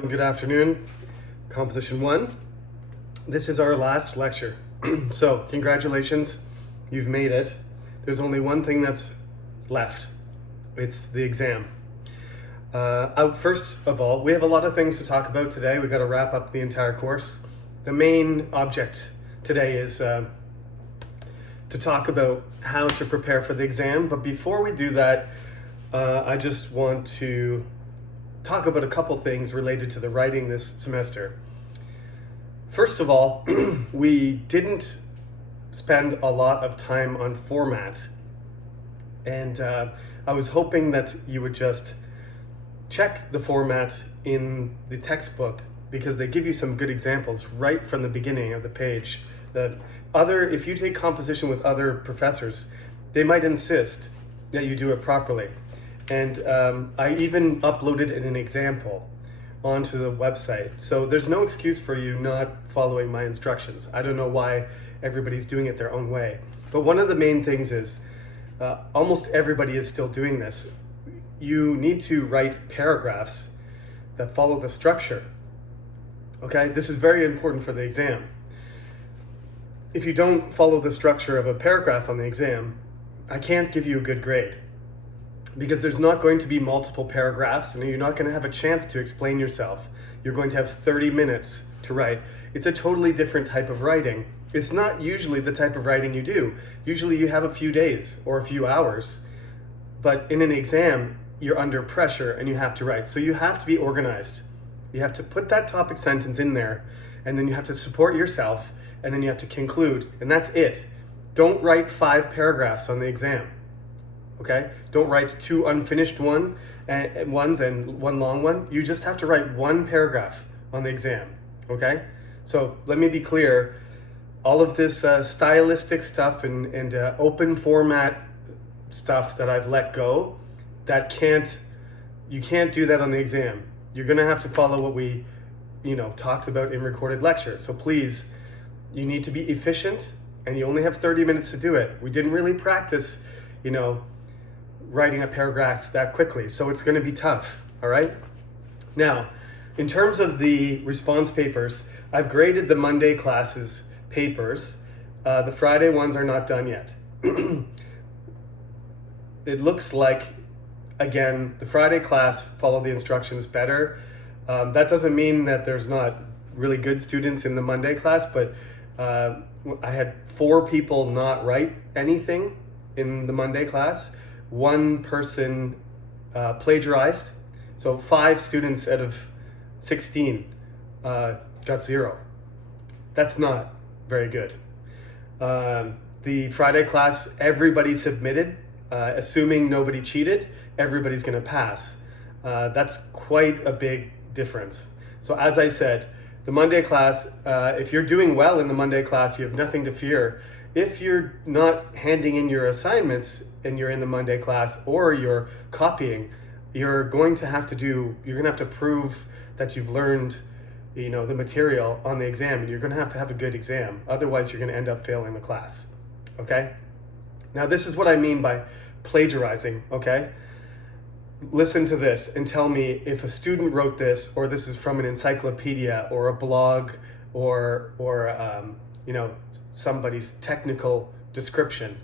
and good afternoon. Composition 1. This is our last lecture. So, congratulations, you've made it. There's only one thing that's left. It's the exam. First of all, we have a lot of things to talk about today. We've got to wrap up the entire course. The main object today is to talk about how to prepare for the exam. But before we do that, I just want to talk about a couple things related to the writing this semester. First of all, we didn't spend a lot of time on format, and I was hoping that you would just check the format in the textbook, because they give you some good examples right from the beginning of the page. If you take composition with other professors, they might insist that you do it properly. And I even uploaded an example onto the website. So there's no excuse for you not following my instructions. I don't know why everybody's doing it their own way. But one of the main things is, almost everybody is still doing this. You need to write paragraphs that follow the structure. Okay, this is very important for the exam. If you don't follow the structure of a paragraph on the exam, I can't give you a good grade, because there's not going to be multiple paragraphs and you're not going to have a chance to explain yourself. You're going to have 30 minutes to write. It's a totally different type of writing. It's not usually the type of writing you do. Usually you have a few days or a few hours, but in an exam, you're under pressure and you have to write. So you have to be organized. You have to put that topic sentence in there, and then you have to support yourself, and then you have to conclude, and that's it. Don't write 5 paragraphs on the exam. Okay? Don't write 2 unfinished ones and one long one. You just have to write 1 paragraph on the exam. Okay? So let me be clear. All of this stylistic stuff and open format stuff that I've let go, you can't do that on the exam. You're going to have to follow what we, talked about in recorded lecture. So please, you need to be efficient, and you only have 30 minutes to do it. We didn't really practice, writing a paragraph that quickly, so it's going to be tough. All right. Now, in terms of the response papers, I've graded the Monday classes papers. The Friday ones are not done yet. It looks like, again, the Friday class followed the instructions better. That doesn't mean that there's not really good students in the Monday class, but I had 4 people not write anything in the Monday class. 1 person plagiarized. So 5 students out of 16 got 0. That's not very good. The Friday class, everybody submitted. Assuming nobody cheated, everybody's going to pass. That's quite a big difference. So as I said, the Monday class, if you're doing well in the Monday class, you have nothing to fear. If you're not handing in your assignments and you're in the Monday class, or you're copying, you're going to have to prove that you've learned, the material on the exam, and you're going to have a good exam. Otherwise, you're going to end up failing the class. Okay? Now, this is what I mean by plagiarizing, okay? Listen to this and tell me if a student wrote this, or this is from an encyclopedia or a blog or somebody's technical description.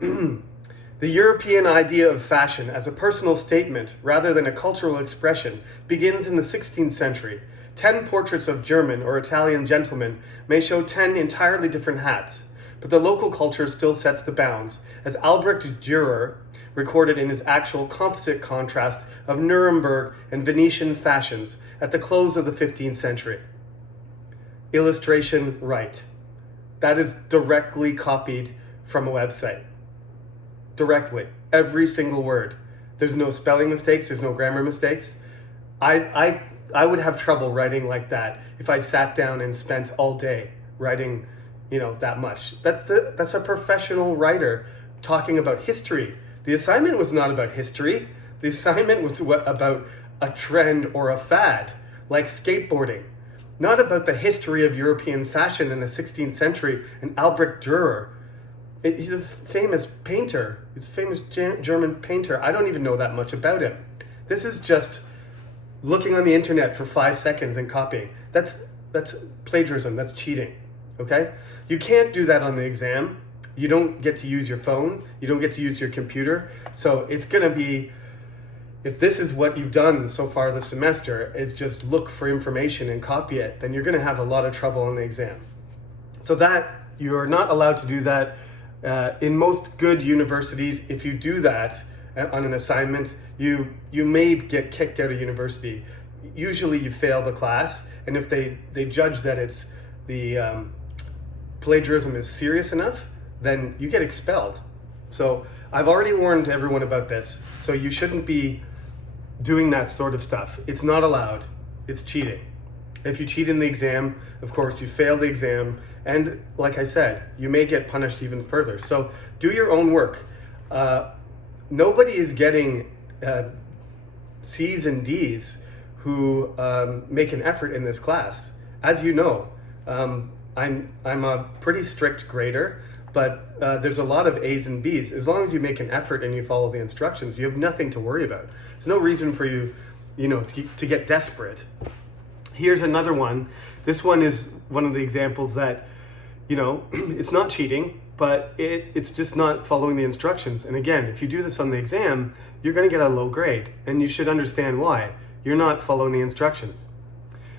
The European idea of fashion as a personal statement rather than a cultural expression begins in the 16th century. 10 portraits of German or Italian gentlemen may show 10 entirely different hats, but the local culture still sets the bounds, as Albrecht Dürer recorded in his actual composite contrast of Nuremberg and Venetian fashions at the close of the 15th century. Illustration right. That is directly copied from a website. Directly. Every single word. There's no spelling mistakes, there's no grammar mistakes. I would have trouble writing like that if I sat down and spent all day writing that much. That's a professional writer talking about history. The assignment was not about history. The assignment was about a trend or a fad, like skateboarding. Not about the history of European fashion in the 16th century and Albrecht Dürer. He's a famous painter. He's a famous German painter. I don't even know that much about him. This is just looking on the internet for 5 seconds and copying. That's plagiarism, that's cheating, okay? You can't do that on the exam. You don't get to use your phone, you don't get to use your computer. So it's gonna be, if this is what you've done so far this semester, is just look for information and copy it, then you're gonna have a lot of trouble on the exam. So that, you're not allowed to do that. In most good universities, if you do that on an assignment, you may get kicked out of university. Usually you fail the class, and if they judge that it's the plagiarism is serious enough, then you get expelled. So I've already warned everyone about this, so you shouldn't be doing that sort of stuff. It's not allowed. It's cheating. If you cheat in the exam, of course, you fail the exam, and like I said, you may get punished even further. So do your own work. Nobody is getting C's and D's who make an effort in this class. As you know, I'm a pretty strict grader, but there's a lot of A's and B's. As long as you make an effort and you follow the instructions, you have nothing to worry about. There's no reason for you, to get desperate. Here's another one. This one is one of the examples that, it's not cheating, but it's just not following the instructions. And again, if you do this on the exam, you're gonna get a low grade, and you should understand why. You're not following the instructions.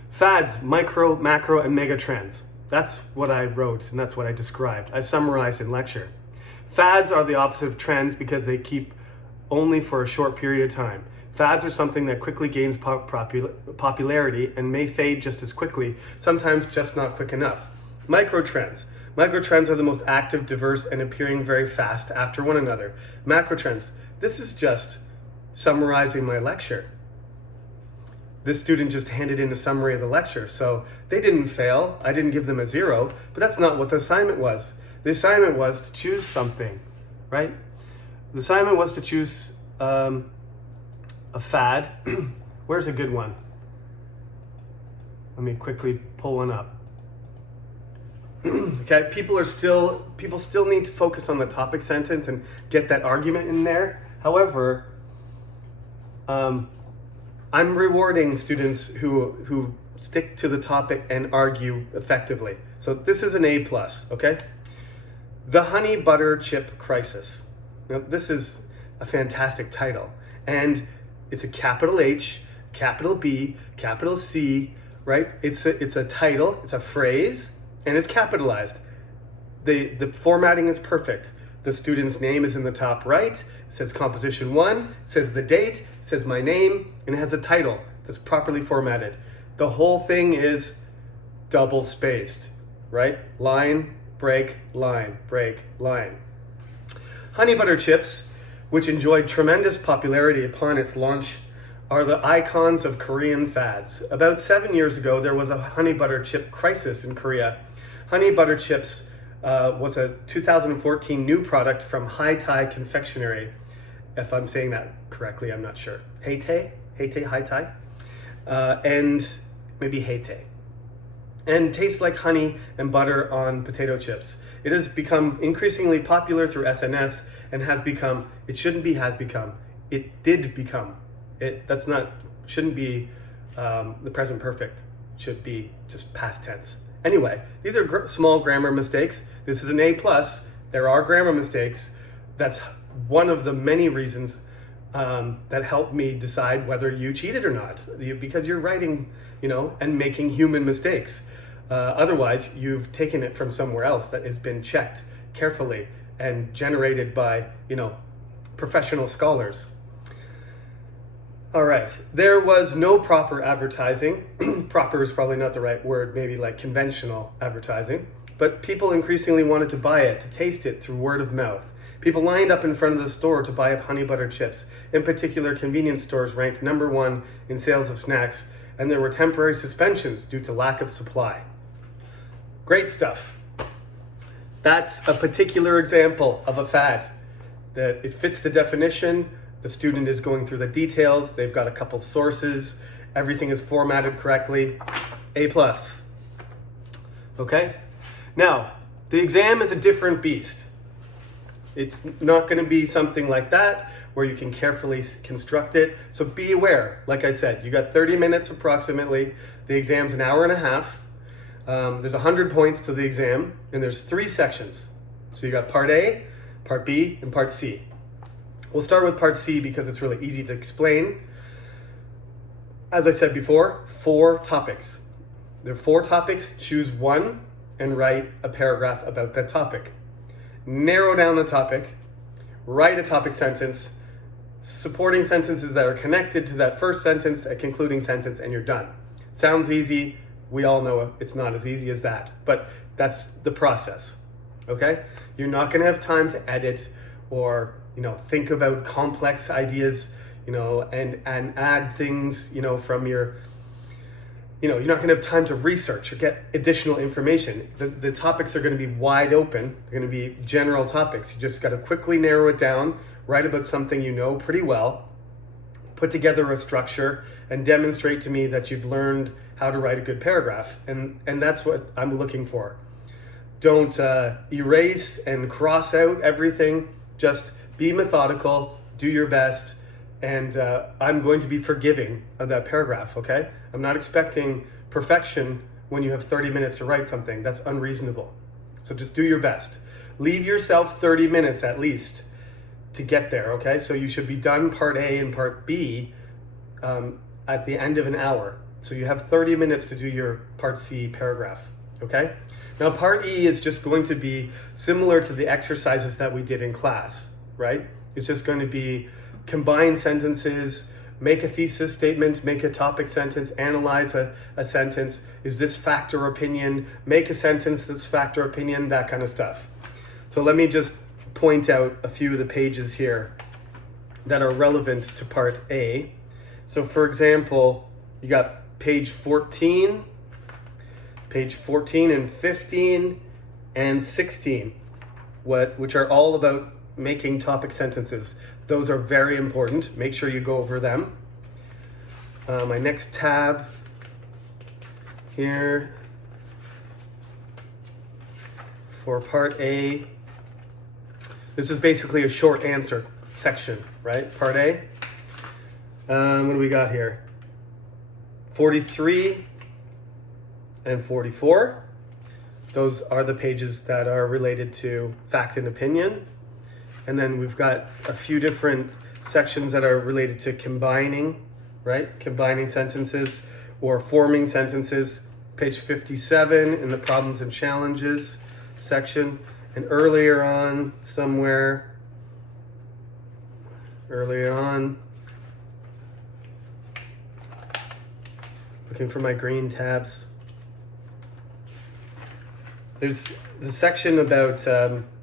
Fads, micro, macro, and mega trends. That's what I wrote, and that's what I described. I summarized in lecture. Fads are the opposite of trends because they keep only for a short period of time. Fads are something that quickly gains popularity and may fade just as quickly, sometimes just not quick enough. Microtrends. Microtrends are the most active, diverse, and appearing very fast after one another. Macrotrends. This is just summarizing my lecture. This student just handed in a summary of the lecture, so they didn't fail. I didn't give them a 0, but that's not what the assignment was. The assignment was to choose something, right? The assignment was to choose a fad. Where's a good one? Let me quickly pull one up. Okay, people still need to focus on the topic sentence and get that argument in there. However, I'm rewarding students who stick to the topic and argue effectively. So this is an A+, okay? The Honey Butter Chip Crisis. Now, this is a fantastic title. And it's a capital H, capital B, capital C, right? It's a title, it's a phrase, and it's capitalized. The formatting is perfect. The student's name is in the top right. It says composition 1, it says the date, it says my name, and it has a title that's properly formatted. The whole thing is double spaced, right? Line, break, line, break, line. Honey Butter Chips, which enjoyed tremendous popularity upon its launch, are the icons of Korean fads. About 7 years ago, there was a honey butter chip crisis in Korea. Honey Butter Chips was a 2014 new product from Hi-Tai Confectionery. If I'm saying that correctly, I'm not sure. Hi-Tai, and maybe Hey-Tai. And tastes like honey and butter on potato chips. It has become increasingly popular through SNS and has become, it shouldn't be has become, it did become. Shouldn't be the present perfect. It should be just past tense. Anyway, these are small grammar mistakes. This is an A+. There are grammar mistakes. That's one of the many reasons that help me decide whether you cheated or not. Because you're writing, and making human mistakes. Otherwise, you've taken it from somewhere else that has been checked carefully and generated by, professional scholars. All right, there was no proper advertising. Proper is probably not the right word, maybe like conventional advertising, but people increasingly wanted to buy it, to taste it through word of mouth. People lined up in front of the store to buy up honey butter chips. In particular, convenience stores ranked number 1 in sales of snacks, and there were temporary suspensions due to lack of supply. Great stuff. That's a particular example of a fad. That it fits the definition. The student is going through the details. They've got a couple sources. Everything is formatted correctly. A+. Okay? Now, the exam is a different beast. It's not going to be something like that where you can carefully construct it. So be aware. Like I said, you got 30 minutes approximately. The exam's an hour and a half. There's 100 points to the exam, and there's 3 sections. So you got part A, part B, and part C. We'll start with part C because it's really easy to explain. As I said before, 4 topics. There are 4 topics. Choose one and write a paragraph about that topic. Narrow down the topic, write a topic sentence, supporting sentences that are connected to that first sentence, a concluding sentence, and you're done. Sounds easy. We all know it's not as easy as that, but that's the process, okay? You're not gonna have time to edit or, think about complex ideas, and add things, from your, you're not going to have time to research or get additional information. The topics are going to be wide open. They're going to be general topics. You just got to quickly narrow it down, write about something you know pretty well, put together a structure, and demonstrate to me that you've learned how to write a good paragraph. And that's what I'm looking for. Don't erase and cross out everything. Just be methodical, do your best, and I'm going to be forgiving of that paragraph, okay? I'm not expecting perfection when you have 30 minutes to write something. That's unreasonable. So just do your best. Leave yourself 30 minutes at least to get there, okay? So you should be done part A and part B at the end of an hour. So you have 30 minutes to do your part C paragraph, okay? Now part E is just going to be similar to the exercises that we did in class, right? It's just going to be combine sentences, make a thesis statement, make a topic sentence, analyze a sentence. Is this fact or opinion? Make a sentence that's fact or opinion, that kind of stuff. So let me just point out a few of the pages here that are relevant to part A. So for example, you got page 14 and 15 and 16, which are all about making topic sentences. Those are very important. Make sure you go over them. My next tab here for part A. This is basically a short answer section, right? Part A. What do we got here? 43 and 44. Those are the pages that are related to fact and opinion. And then we've got a few different sections that are related to combining, right? Combining sentences or forming sentences. Page 57 in the problems and challenges section. And earlier on, looking for my green tabs. There's the section about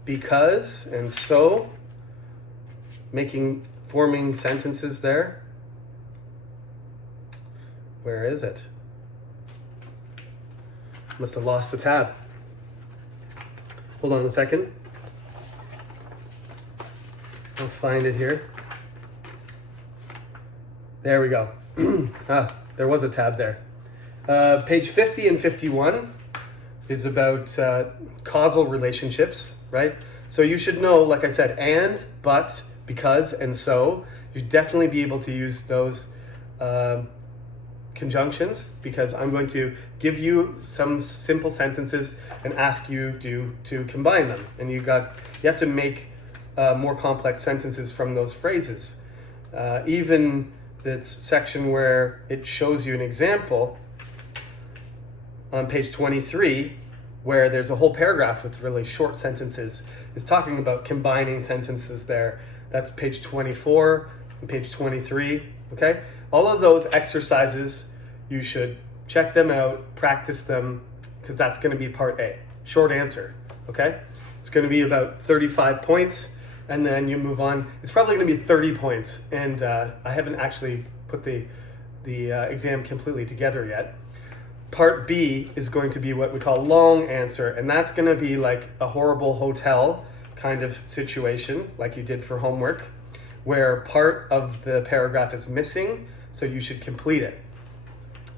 because and so, forming sentences there. Where is it? Must have lost the tab. Hold on a second. I'll find it here. There we go. There was a tab there. Page 50 and 51 is about causal relationships, right? So you should know, like I said, and, but, because, and so. You definitely be able to use those conjunctions, because I'm going to give you some simple sentences and ask you to combine them. And you have to make more complex sentences from those phrases. Even this section where it shows you an example on page 23, where there's a whole paragraph with really short sentences, is talking about combining sentences there. That's page 24 and page 23, okay? All of those exercises, you should check them out, practice them, because that's gonna be part A, short answer, okay? It's gonna be about 35 points, and then you move on. It's probably gonna be 30 points, and I haven't actually put the exam completely together yet. Part B is going to be what we call long answer, and that's gonna be like a horrible hotel kind of situation, like you did for homework, where part of the paragraph is missing, so you should complete it.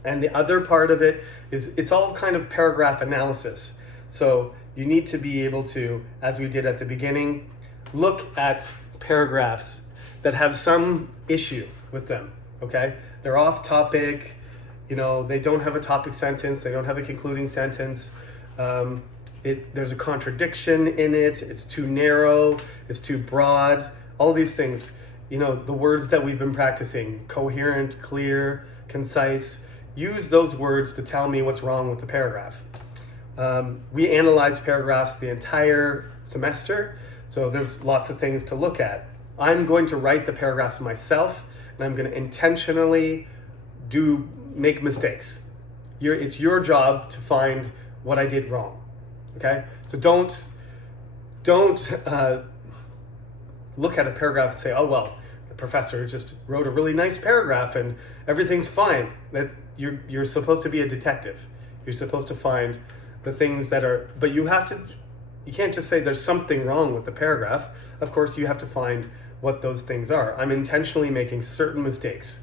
And the other part of it is, it's all kind of paragraph analysis. So you need to be able to, as we did at the beginning, look at paragraphs that have some issue with them, okay? They're off topic, they don't have a topic sentence, they don't have a concluding sentence, there's a contradiction in it, it's too narrow, it's too broad, all these things. The words that we've been practicing, coherent, clear, concise, use those words to tell me what's wrong with the paragraph. We analyzed paragraphs the entire semester, so there's lots of things to look at. I'm going to write the paragraphs myself, and I'm going to intentionally make mistakes. It's your job to find what I did wrong, okay? So don't look at a paragraph and say, oh, well, the professor just wrote a really nice paragraph and everything's fine. You're supposed to be a detective. You're supposed to find the things that are, but you can't just say there's something wrong with the paragraph. Of course, you have to find what those things are. I'm intentionally making certain mistakes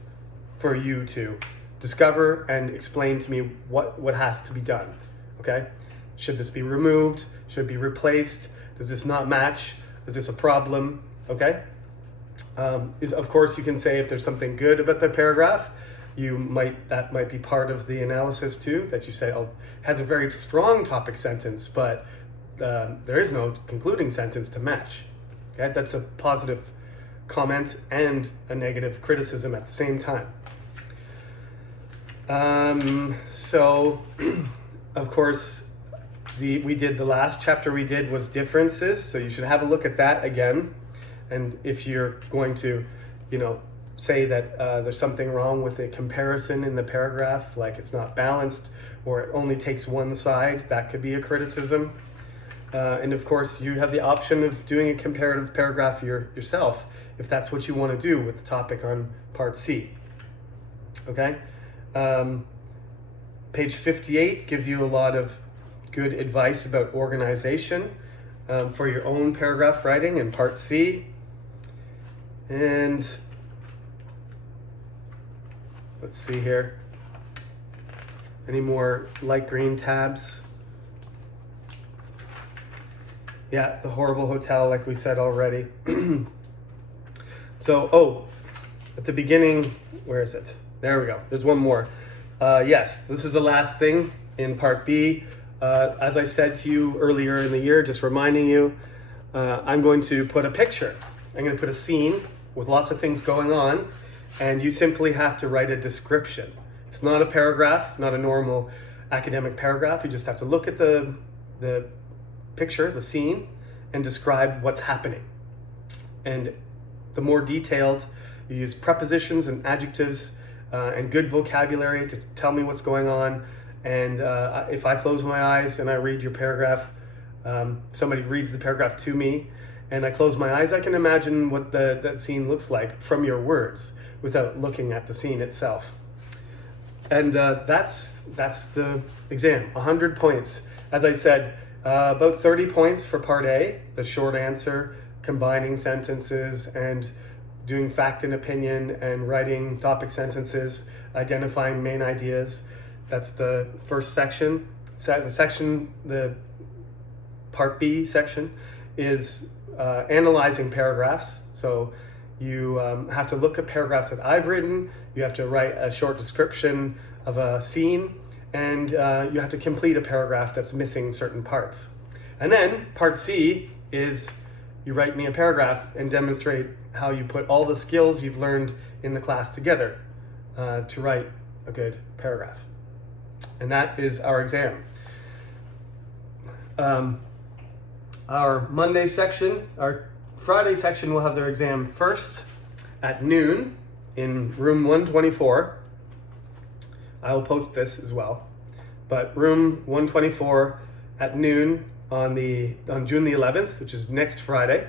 for you to discover and explain to me what has to be done, okay? Should this be removed? Should it be replaced? Does this not match? Is this a problem, okay? Of course, you can say if there's something good about the paragraph, that might be part of the analysis too, that you say, oh, it has a very strong topic sentence, but there is no concluding sentence to match. Okay, that's a positive comment and a negative criticism at the same time. So, of course, the last chapter we did was differences, so you should have a look at that again. And if you're going to, say that there's something wrong with a comparison in the paragraph, like it's not balanced or it only takes one side, that could be a criticism. And of course, you have the option of doing a comparative paragraph yourself, if that's what you want to do with the topic on part C. Okay? Page 58 gives you a lot of good advice about organization for your own paragraph writing in part C. And let's see here. Any more light green tabs? Yeah, the horrible hotel, like we said already. So, at the beginning, where is it? There we go. There's one more. Yes, this is the last thing in part B. As I said to you earlier in the year, just reminding you, I'm going to put a picture. I'm going to put a scene with lots of things going on, and you simply have to write a description. It's not a paragraph, not a normal academic paragraph. You just have to look at the picture, the scene, and describe what's happening. And the more detailed, you use prepositions and adjectives and good vocabulary to tell me what's going on. And if I close my eyes and I read your paragraph, somebody reads the paragraph to me, and I close my eyes, I can imagine what that scene looks like from your words without looking at the scene itself. And that's the exam, 100 points. As I said, about 30 points for part A, the short answer, combining sentences and doing fact and opinion and writing topic sentences, identifying main ideas. That's the first section. The part B section is analyzing paragraphs. So you have to look at paragraphs that I've written, you have to write a short description of a scene, and you have to complete a paragraph that's missing certain parts. And then part C is you write me a paragraph and demonstrate how you put all the skills you've learned in the class together to write a good paragraph. And that is our exam. Our Monday section, our Friday section will have their exam first at noon in room 124. I will post this as well. But room 124 at noon on June the 11th, which is next Friday.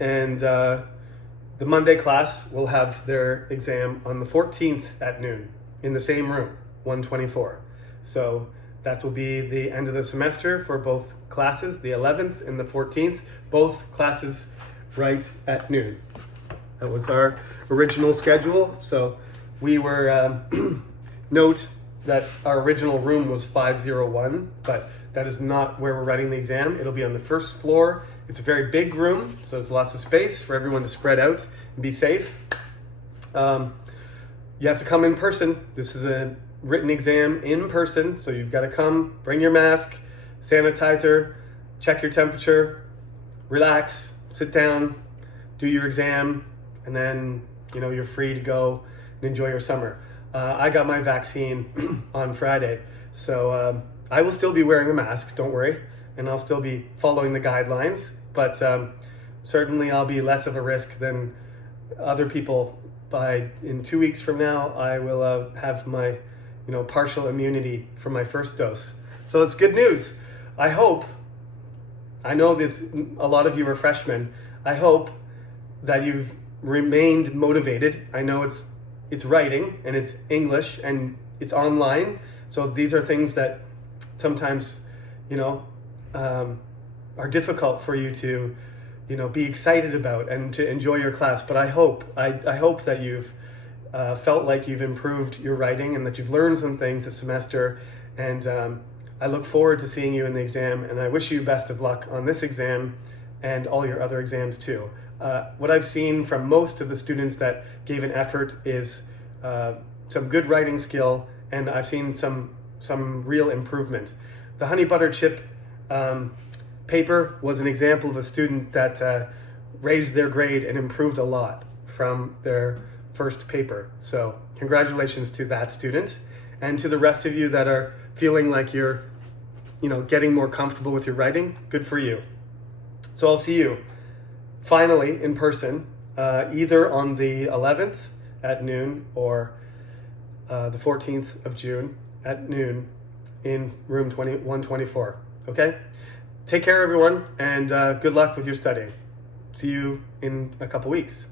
And the Monday class will have their exam on the 14th at noon in the same room, 124. So that will be the end of the semester for both classes, the 11th and the 14th, both classes right at noon. That was our original schedule. So we were, note that our original room was 501, but that is not where we're writing the exam. It'll be on the first floor It's a very big room, so there's lots of space for everyone to spread out and be safe. You have to come in person. This is a written exam in person, so you've got to come, bring your mask, sanitizer, check your temperature, relax, sit down, do your exam, and then you're free to go and enjoy your summer. I got my vaccine on Friday, so I will still be wearing a mask, don't worry, and I'll still be following the guidelines, but certainly I'll be less of a risk than other people. In 2 weeks from now, I will have my partial immunity from my first dose. So it's good news. I know a lot of you are freshmen. I hope that you've remained motivated. I know it's writing and it's English and it's online. So these are things that sometimes, are difficult for you to, be excited about and to enjoy your class. But I hope that you've felt like you've improved your writing and that you've learned some things this semester. And I look forward to seeing you in the exam, and I wish you best of luck on this exam and all your other exams too. What I've seen from most of the students that gave an effort is some good writing skill, and I've seen some real improvement. The honey butter chip paper was an example of a student that raised their grade and improved a lot from their first paper. So congratulations to that student, and to the rest of you that are feeling like you're getting more comfortable with your writing. Good for you. So I'll see you finally in person, either on the 11th at noon or the 14th of June at noon in room 124. Okay? Take care, everyone, and good luck with your studying. See you in a couple weeks.